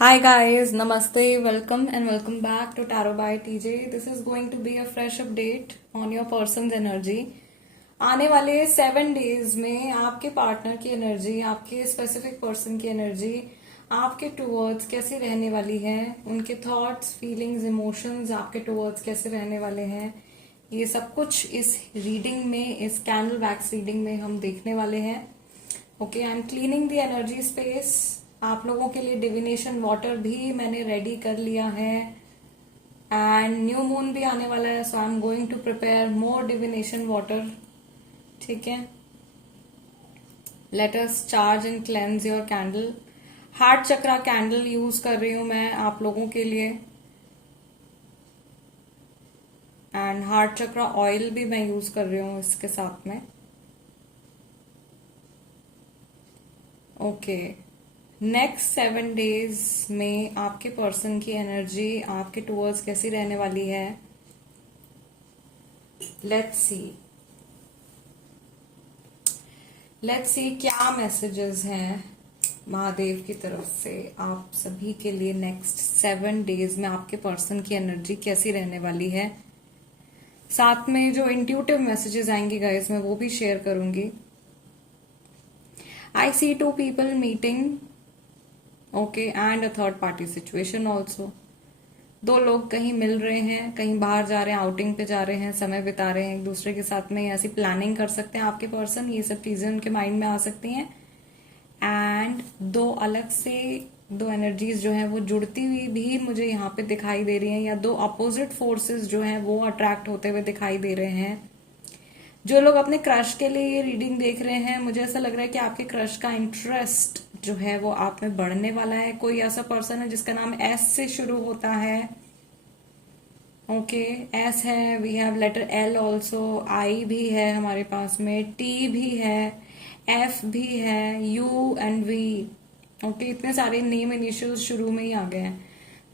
Hi guys, Namaste, welcome and welcome back to Tarot by TJ. This is going to be a fresh update on your person's energy. आने वाले 7 days में आपके partner की energy, आपके specific person की energy आपके towards कैसी रहने वाली है, उनके थॉट्स, फीलिंग्स, इमोशंस आपके टूवर्ड्स कैसे रहने वाले हैं, ये सब कुछ इस रीडिंग में, इस कैंडल वैक्स रीडिंग में हम देखने वाले हैं. Okay, I am cleaning the energy space. आप लोगों के लिए डिविनेशन वाटर भी मैंने रेडी कर लिया है एंड न्यू मून भी आने वाला है, so I am going to prepare more divination water. ठीक है, let us charge and cleanse your candle. Heart chakra candle use कर रही हूं मैं आप लोगों के लिए एंड हार्ट चक्रा ऑयल भी मैं यूज कर रही हूं इसके साथ में. ओके, नेक्स्ट 7 days में आपके पर्सन की एनर्जी आपके टूवर्ड्स कैसी रहने वाली है. लेट्स सी क्या मैसेजेस हैं महादेव की तरफ से आप सभी के लिए. नेक्स्ट 7 days में आपके पर्सन की एनर्जी कैसी रहने वाली है. साथ में जो इंट्यूटिव मैसेजेस आएंगे गाइस मैं वो भी शेयर करूंगी. आई सी 2 people meeting. Okay, and a third party situation also. 2 लोग कहीं मिल रहे हैं, कहीं बाहर जा रहे हैं, आउटिंग पे जा रहे हैं, समय बिता रहे हैं एक दूसरे के साथ में, ऐसी प्लानिंग कर सकते हैं आपके पर्सन. ये सब चीजें उनके माइंड में आ सकती हैं. एंड 2 अलग से 2 एनर्जीज जो है वो जुड़ती हुई भी मुझे यहाँ पे दिखाई दे रही हैं, या 2 अपोजिट फोर्सेस जो हैं वो अट्रैक्ट होते हुए दिखाई दे रहे हैं. जो लोग अपने क्रश के लिए ये रीडिंग देख रहे हैं, मुझे ऐसा लग रहा है कि आपके क्रश का इंटरेस्ट जो है वो आप में बढ़ने वाला है. कोई ऐसा पर्सन है जिसका नाम एस से शुरू होता है. ओके, एस है, we have letter L also, I भी है हमारे पास में, टी भी है, एफ भी है, यू एंड वी. ओके, इतने सारे नेम इनिशियल्स शुरू में ही आ गए हैं.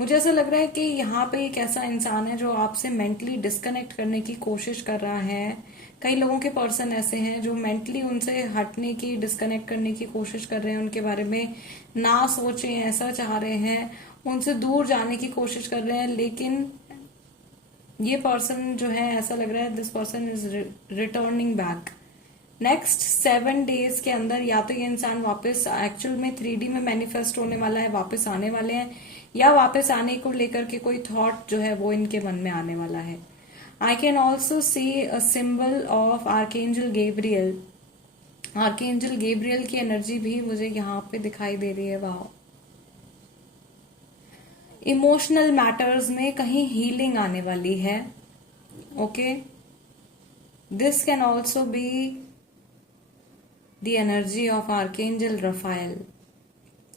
मुझे ऐसा लग रहा है कि यहाँ पे एक ऐसा इंसान है जो आपसे मेंटली डिस्कनेक्ट करने की कोशिश कर रहा है. कई लोगों के पर्सन ऐसे हैं जो मेंटली उनसे हटने की, डिस्कनेक्ट करने की कोशिश कर रहे हैं, उनके बारे में ना सोचें ऐसा चाह रहे हैं, उनसे दूर जाने की कोशिश कर रहे हैं. लेकिन ये पर्सन जो है ऐसा लग रहा है this person is returning back. Next 7 days के अंदर या तो ये इंसान वापस एक्चुअल में 3D में मैनिफेस्ट होने वाला है, वापस आने वाले हैं, या वापस आने को लेकर के कोई थॉट जो है वो इनके मन में आने वाला है. I can also see a symbol of Archangel Gabriel. Archangel Gabriel की एनर्जी भी मुझे यहाँ पे दिखाई दे रही है. वाह, इमोशनल मैटर्स में कहीं हीलिंग आने वाली है. Okay, this can also be the energy of archangel Raphael.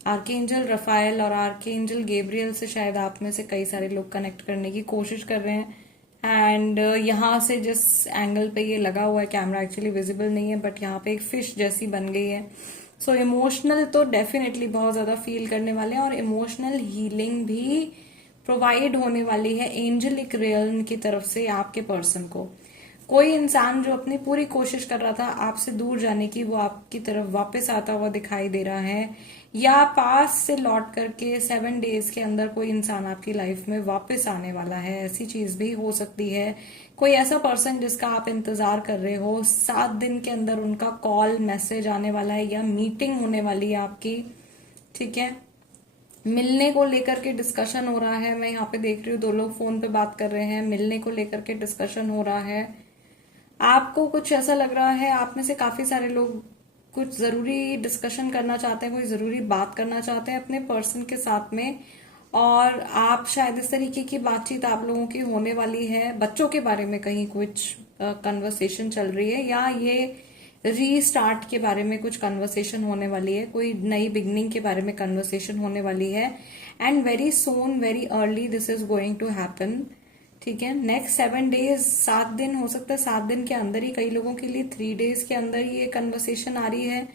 Archangel Raphael और आर्केंजल गैब्रियल से शायद आप में से कई सारे लोग कनेक्ट करने की कोशिश कर रहे हैं. एंड यहाँ से जिस एंगल पे ये लगा हुआ है, कैमरा एक्चुअली विजिबल नहीं है, बट यहाँ पे एक फिश जैसी बन गई है. सो इमोशनल तो डेफिनेटली बहुत ज्यादा फील करने वाले हैं और इमोशनल हीलिंग भी प्रोवाइड होने वाली है एंजलिक रियल्म की तरफ से आपके पर्सन को. कोई इंसान जो अपनी पूरी कोशिश कर रहा था आपसे दूर जाने की, वो आपकी तरफ वापस आता हुआ दिखाई दे रहा है, या पास से लौट करके 7 days के अंदर कोई इंसान आपकी लाइफ में वापस आने वाला है. ऐसी चीज भी हो सकती है. कोई ऐसा पर्सन जिसका आप इंतजार कर रहे हो, 7 दिन के अंदर उनका कॉल, मैसेज आने वाला है या मीटिंग होने वाली है आपकी. ठीक है, मिलने को लेकर के डिस्कशन हो रहा है. मैं यहाँ पे देख रही हूँ 2 लोग फोन पे बात कर रहे हैं, मिलने को लेकर के डिस्कशन हो रहा है. आपको कुछ ऐसा लग रहा है, आप में से काफी सारे लोग कुछ जरूरी डिस्कशन करना चाहते हैं, कोई जरूरी बात करना चाहते हैं अपने पर्सन के साथ में, और आप शायद इस तरीके की बातचीत आप लोगों की होने वाली है. बच्चों के बारे में कहीं कुछ कन्वर्सेशन चल रही है, या ये रीस्टार्ट के बारे में कुछ कन्वर्सेशन होने वाली है, कोई नई बिगनिंग के बारे में कन्वर्सेशन होने वाली है. And very soon, very early this is going to happen. ठीक है, नेक्स्ट 7 days, 7 दिन हो सकता है, 7 दिन के अंदर ही, कई लोगों के लिए 3 days के अंदर ही ये कन्वर्सेशन आ रही है.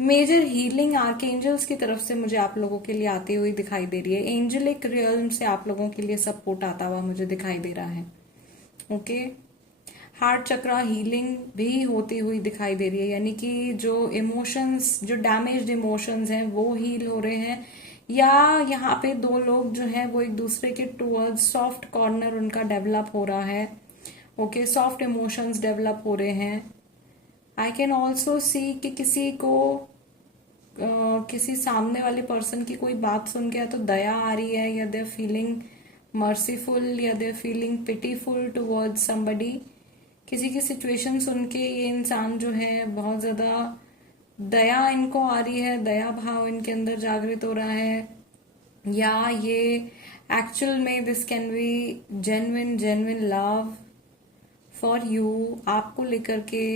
मेजर हीलिंग आर्कएंजल्स की तरफ से मुझे आप लोगों के लिए आती हुई दिखाई दे रही है. एंजलिक रियल्म से आप लोगों के लिए सपोर्ट आता हुआ मुझे दिखाई दे रहा है. ओके, हार्ट चक्रा हीलिंग भी होती हुई दिखाई दे रही है, यानी कि जो इमोशंस, जो डैमेज्ड इमोशंस हैं वो हील हो रहे हैं, या यहाँ पे दो लोग जो हैं वो एक दूसरे के टूवर्ड्स सॉफ्ट कॉर्नर उनका डेवलप हो रहा है। ओके, सॉफ्ट इमोशंस डेवलप हो रहे हैं। आई कैन ऑल्सो सी कि किसी को किसी सामने वाले पर्सन की कोई बात सुन के या तो दया आ रही है, या दे आर फीलिंग मर्सीफुल, या they are feeling pitiful towards somebody. किसी की सिचुएशन सुन के ये इंसान जो है बहुत ज्यादा दया इनको आ रही है, दया भाव इनके अंदर जागृत हो रहा है। या ये एक्चुअल में this can be genuine genuine love for you, आपको लेकर के,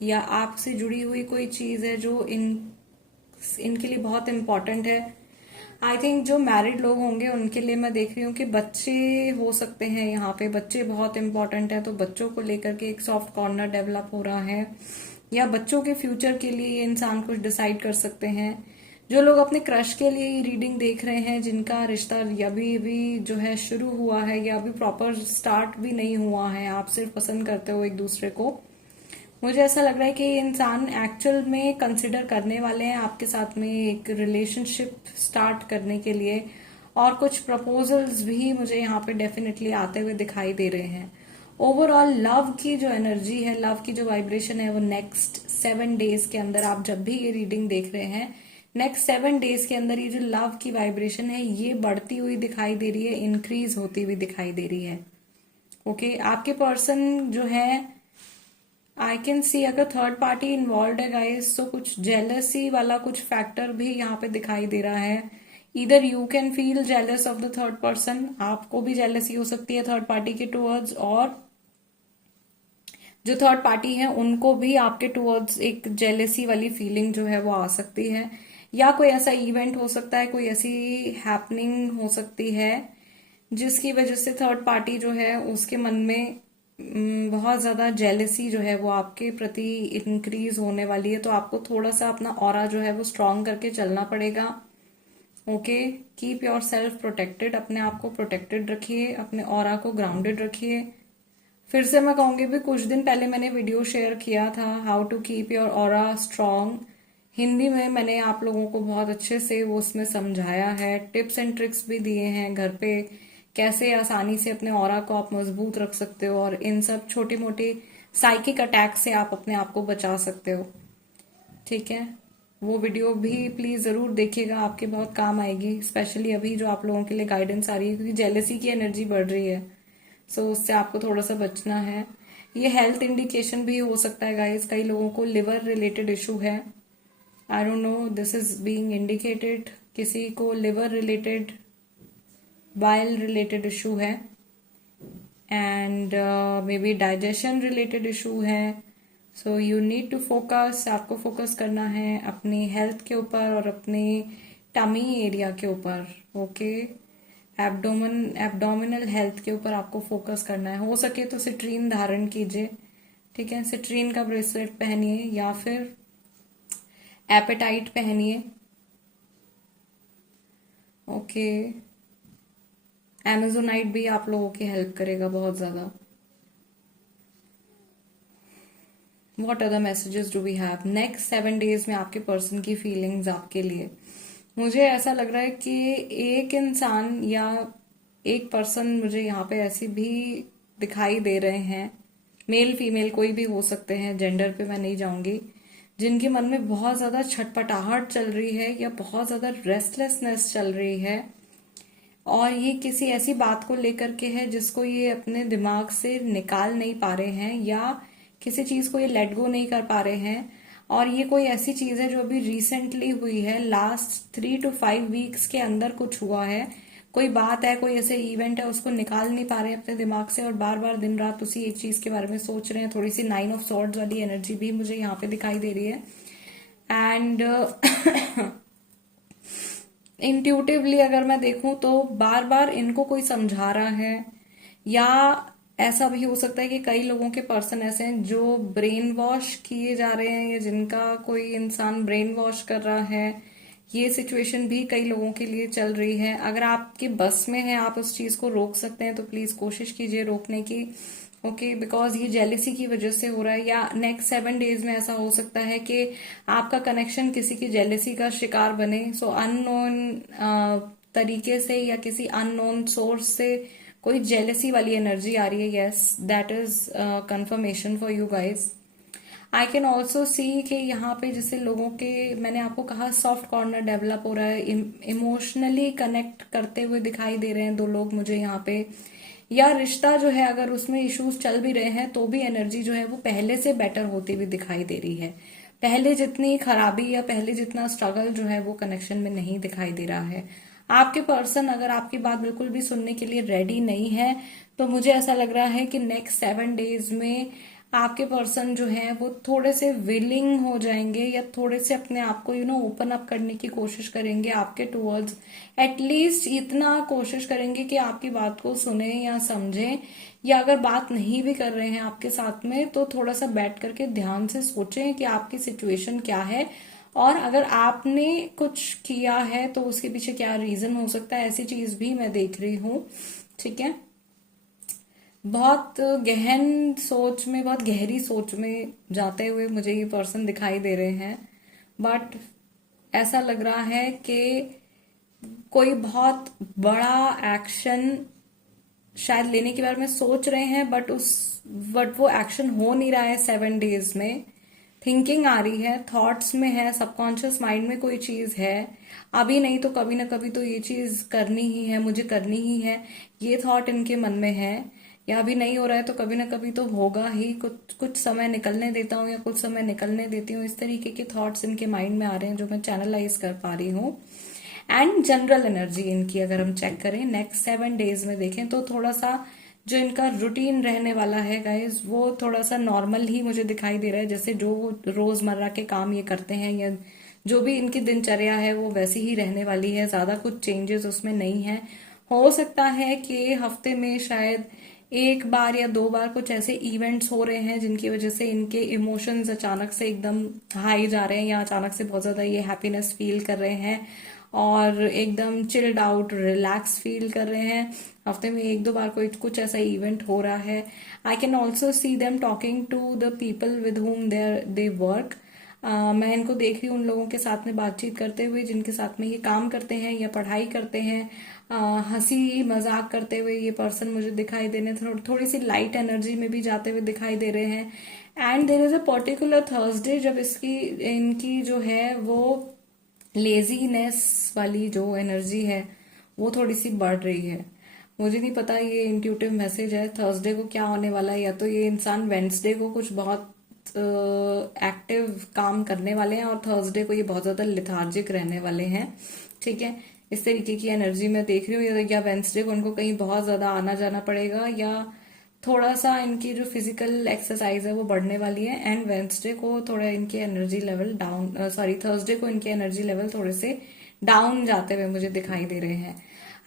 या आपसे जुड़ी हुई कोई चीज है जो इनके लिए बहुत इंपॉर्टेंट है। आई थिंक जो मैरिड लोग होंगे उनके लिए मैं देख रही हूँ कि बच्चे हो सकते हैं, यहाँ पे बच्चे बहुत इंपॉर्टेंट है, तो बच्चों को लेकर के एक सॉफ्ट कॉर्नर डेवलप हो रहा है, या बच्चों के फ्यूचर के लिए ये इंसान कुछ डिसाइड कर सकते हैं। जो लोग अपने क्रश के लिए रीडिंग देख रहे हैं, जिनका रिश्ता अभी जो है शुरू हुआ है, या अभी प्रॉपर स्टार्ट भी नहीं हुआ है, आप सिर्फ पसंद करते हो एक दूसरे को, मुझे ऐसा लग रहा है कि ये इंसान एक्चुअल में कंसिडर करने वाले हैं आपके साथ में एक रिलेशनशिप स्टार्ट करने के लिए, और कुछ प्रपोजल्स भी मुझे यहाँ पे डेफिनेटली आते हुए दिखाई दे रहे हैं। ओवरऑल लव की जो एनर्जी है, लव की जो वाइब्रेशन है, वो नेक्स्ट 7 डेज के अंदर, आप जब भी ये रीडिंग देख रहे हैं, नेक्स्ट 7 डेज के अंदर ये जो लव की वाइब्रेशन है ये बढ़ती हुई दिखाई दे रही है, इंक्रीज होती हुई दिखाई दे रही है। ओके, आपके पर्सन जो है, आई कैन सी अगर थर्ड पार्टी इन्वॉल्व है गाइस, तो कुछ जेलसी वाला कुछ फैक्टर भी यहाँ पे दिखाई दे रहा है। इधर you can feel jealous of the third person, आपको भी जेलसी हो सकती है थर्ड पार्टी के टुवर्ड्स, और जो थर्ड पार्टी है उनको भी आपके टुवर्ड्स एक जेलसी वाली फीलिंग जो है वो आ सकती है। या कोई ऐसा इवेंट हो सकता है, कोई ऐसी हैपनिंग हो सकती है जिसकी वजह से थर्ड पार्टी जो है उसके मन में बहुत ज्यादा जेलसी जो है वो आपके प्रति इंक्रीज होने वाली है। तो आपको थोड़ा सा अपना ऑरा जो है वो स्ट्रॉन्ग करके चलना पड़ेगा। Okay, keep your self protected, अपने आप को प्रोटेक्टेड रखिए, अपने ऑरा को ग्राउंडेड रखिए। फिर से मैं कहूंगी भी, कुछ दिन पहले मैंने वीडियो शेयर किया था how to keep your aura strong, Hindi में मैंने आप लोगों को बहुत अच्छे से वो उसमें समझाया है, टिप्स एंड ट्रिक्स भी दिए हैं घर पे कैसे आसानी से अपने ऑरा को आप मजबूत रख सकते हो, और इन सब छोटे मोटे साइकिक अटैक से आप अपने आप को बचा सकते हो। ठीक है, वो वीडियो भी प्लीज जरूर देखिएगा, आपके बहुत काम आएगी, स्पेशली अभी जो आप लोगों के लिए गाइडेंस आ रही है, क्योंकि जेलसी की एनर्जी बढ़ रही है, सो उससे आपको थोड़ा सा बचना है। ये हेल्थ इंडिकेशन भी हो सकता है गाइस, कई लोगों को लिवर रिलेटेड इशू है, I don't know, this is being indicated, किसी को liver related bile related issue है, and may be digestion related issue है। So you need to focus, आपको फोकस करना है अपनी हेल्थ के ऊपर और अपने टमी एरिया के ऊपर। ओके, एब्डोमिनल हेल्थ के ऊपर आपको फोकस करना है। हो सके तो सिट्रीन धारण कीजिए, ठीक है, सिट्रीन का ब्रेसलेट पहनिए या फिर एपेटाइट पहनिए। ओके, एमेजोनाइट भी आप लोगों की हेल्प करेगा बहुत ज्यादा। What are the messages do we have next 7 days में आपके पर्सन की फीलिंग्स आपके लिए? मुझे ऐसा लग रहा है कि एक इंसान या एक पर्सन मुझे यहाँ पे ऐसे भी दिखाई दे रहे हैं, मेल फीमेल कोई भी हो सकते हैं, जेंडर पे मैं नहीं जाऊंगी, जिनके मन में बहुत ज्यादा छटपटाहट चल रही है या बहुत ज्यादा रेस्टलेसनेस चल रही है, और ये किसी ऐसी बात को लेकर के है जिसको ये अपने दिमाग से निकाल नहीं पा रहे हैं, या किसी चीज को ये लेट गो नहीं कर पा रहे हैं। और ये कोई ऐसी चीज है जो अभी रिसेंटली हुई है, लास्ट 3 to 5 वीक्स के अंदर कुछ हुआ है, कोई बात है, कोई ऐसे इवेंट है, उसको निकाल नहीं पा रहे हैं अपने दिमाग से, और बार बार दिन रात उसी एक चीज के बारे में सोच रहे हैं। थोड़ी सी 9 ऑफ सॉर्ड्स वाली एनर्जी भी मुझे यहाँ पे दिखाई दे रही है। एंड इंट्यूटिवली अगर मैं देखूं तो बार बार इनको कोई समझा रहा है, या ऐसा भी हो सकता है कि कई लोगों के पर्सन ऐसे हैं जो ब्रेन वॉश किए जा रहे हैं, या जिनका कोई इंसान ब्रेन वॉश कर रहा है। ये सिचुएशन भी कई लोगों के लिए चल रही है। अगर आपके बस में है, आप उस चीज को रोक सकते हैं तो प्लीज कोशिश कीजिए रोकने की। ओके, बिकॉज ये जेलिसी की वजह से हो रहा है, या नेक्स्ट 7 डेज में ऐसा हो सकता है कि आपका कनेक्शन किसी की जेलिसी का शिकार बने। सो अननोन तरीके से या किसी अननोन सोर्स से कोई जेलिसी वाली एनर्जी आ रही है। Yes, that is confirmation for you guys. I can also सी कि यहाँ पे जैसे लोगों के, मैंने आपको कहा सॉफ्ट कॉर्नर डेवलप हो रहा है, इमोशनली कनेक्ट करते हुए दिखाई दे रहे हैं 2 लोग मुझे यहाँ पे। या रिश्ता जो है अगर उसमें इश्यूज चल भी रहे हैं तो भी एनर्जी जो है वो पहले से बेटर होती हुई दिखाई दे रही है। पहले जितनी खराबी या पहले जितना स्ट्रगल जो है वो कनेक्शन में नहीं दिखाई दे रहा है। आपके पर्सन अगर आपकी बात बिल्कुल भी सुनने के लिए रेडी नहीं है तो मुझे ऐसा लग रहा है कि नेक्स्ट 7 डेज में आपके पर्सन जो है वो थोड़े से विलिंग हो जाएंगे, या थोड़े से अपने आप को ओपन अप करने की कोशिश करेंगे आपके टूवर्ड्स। एटलीस्ट इतना कोशिश करेंगे कि आपकी बात को सुने या समझें, या अगर बात नहीं भी कर रहे हैं आपके साथ में तो थोड़ा सा बैठ करके ध्यान से सोचें कि आपकी सिचुएशन क्या है, और अगर आपने कुछ किया है तो उसके पीछे क्या रीजन हो सकता है, ऐसी चीज भी मैं देख रही हूँ। ठीक है, बहुत गहन सोच में, बहुत गहरी सोच में जाते हुए मुझे ये पर्सन दिखाई दे रहे हैं। बट ऐसा लग रहा है कि कोई बहुत बड़ा एक्शन शायद लेने के बारे में सोच रहे हैं, बट वो एक्शन हो नहीं रहा है 7 डेज में। थिंकिंग आ रही है, थॉट्स में है, सबकॉन्शियस माइंड में कोई चीज है। अभी नहीं तो कभी ना कभी तो ये चीज करनी ही है, मुझे करनी ही है, ये थॉट इनके मन में है। या अभी नहीं हो रहा है तो कभी ना कभी तो होगा ही। कुछ समय निकलने देता हूँ या कुछ समय निकलने देती हूँ, इस तरीके के थॉट्स इनके माइंड में आ रहे हैं जो मैं चैनलाइज कर पा रही हूँ। एंड जनरल एनर्जी इनकी अगर हम चेक करें नेक्स्ट 7 डेज में देखें तो थोड़ा सा जो इनका रूटीन रहने वाला है गाइज वो थोड़ा सा नॉर्मल ही मुझे दिखाई दे रहा है। जैसे जो रोजमर्रा के काम ये करते हैं या जो भी इनकी दिनचर्या है वो वैसी ही रहने वाली है, ज्यादा कुछ चेंजेस उसमें नहीं है। हो सकता है कि हफ्ते में शायद 1 बार या 2 बार कुछ ऐसे इवेंट्स हो रहे हैं जिनकी वजह से इनके इमोशंस अचानक से एकदम हाई जा रहे हैं, या अचानक से बहुत ज्यादा ये हैप्पीनेस फील कर रहे हैं और एकदम चिल्ड आउट रिलैक्स फील कर रहे हैं। हफ्ते में 1-2 बार कोई कुछ ऐसा इवेंट हो रहा है। I can also see them talking to the people with whom they work. मैं इनको देख रही हूँ उन लोगों के साथ में बातचीत करते हुए जिनके साथ में ये काम करते हैं या पढ़ाई करते हैं। हंसी मजाक करते हुए ये पर्सन मुझे दिखाई देने, थोड़ी सी लाइट एनर्जी में भी जाते हुए दिखाई दे रहे हैं। And there is a particular Thursday जब इनकी जो है वो लेजीनेस वाली जो एनर्जी है वो थोड़ी सी बढ़ रही है। मुझे नहीं पता ये इंट्यूटिव मैसेज है थर्सडे को क्या होने वाला है, या तो ये इंसान वेंसडे को कुछ बहुत एक्टिव काम करने वाले हैं और थर्सडे को ये बहुत ज्यादा लिथार्जिक रहने वाले हैं। ठीक है, इस तरीके की एनर्जी मैं देख रही हूँ। या वेंसडे को उनको कहीं बहुत ज्यादा आना जाना पड़ेगा, या थोड़ा सा इनकी जो फिजिकल एक्सरसाइज है वो बढ़ने वाली है। एंड वेंसडे को थोड़ा इनके एनर्जी लेवल डाउन, थर्सडे को इनके एनर्जी लेवल थोड़े से डाउन जाते हुए मुझे दिखाई दे रहे हैं।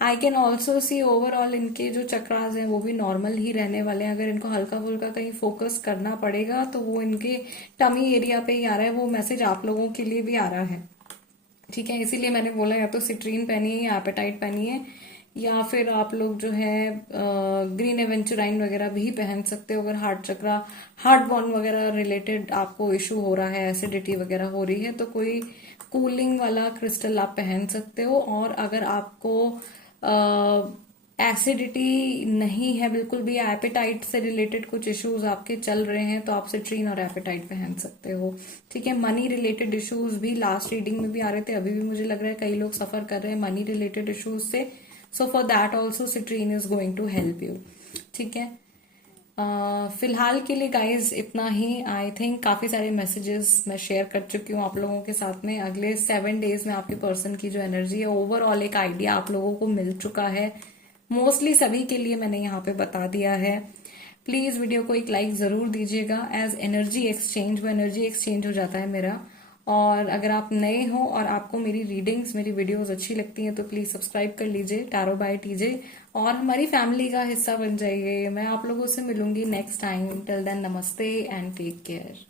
आई कैन ऑल्सो सी ओवरऑल इनके जो चक्रास हैं वो भी नॉर्मल ही रहने वाले हैं। अगर इनको हल्का फुल्का कहीं फोकस करना पड़ेगा तो वो इनके टमी एरिया पे ही आ रहा है। वो मैसेज आप लोगों के लिए भी आ रहा है। ठीक है, इसीलिए मैंने बोला या तो सिट्रीन पहनिए या एपेटाइट पहनिए, या फिर आप लोग जो है ग्रीन एवेंचुराइन वगैरह भी पहन सकते हो अगर हार्ट चक्रा, हार्ट बॉर्न वगैरह रिलेटेड आपको इशू हो रहा है, एसिडिटी वगैरह हो रही है तो कोई कूलिंग वाला क्रिस्टल आप पहन सकते हो। और अगर आपको एसिडिटी नहीं है बिल्कुल भी, एपेटाइट से रिलेटेड कुछ इश्यूज आपके चल रहे हैं तो आप सिट्रीन और एपेटाइट पहन सकते हो। ठीक है, मनी रिलेटेड इश्यूज भी लास्ट रीडिंग में भी आ रहे थे, अभी भी मुझे लग रहा है कई लोग सफर कर रहे हैं मनी रिलेटेड इश्यूज से। So for that also citrine is going to help you. ठीक है, फिलहाल के लिए गाइज इतना ही। आई थिंक काफी सारे मैसेजेस मैं शेयर कर चुकी हूँ आप लोगों के साथ में। अगले 7 डेज में आपके पर्सन की जो एनर्जी है ओवरऑल एक आइडिया आप लोगों को मिल चुका है। मोस्टली सभी के लिए मैंने यहाँ पे बता दिया है। प्लीज वीडियो को एक लाइक जरूर दीजिएगा एज एनर्जी एक्सचेंज, वो एनर्जी एक्सचेंज हो जाता है मेरा। और अगर आप नए हो और आपको मेरी रीडिंग्स, मेरी वीडियोस अच्छी लगती हैं तो प्लीज सब्सक्राइब कर लीजिए टैरो बाय टीजे और हमारी फैमिली का हिस्सा बन जाइए। मैं आप लोगों से मिलूंगी नेक्स्ट टाइम। टिल देन नमस्ते एंड टेक केयर।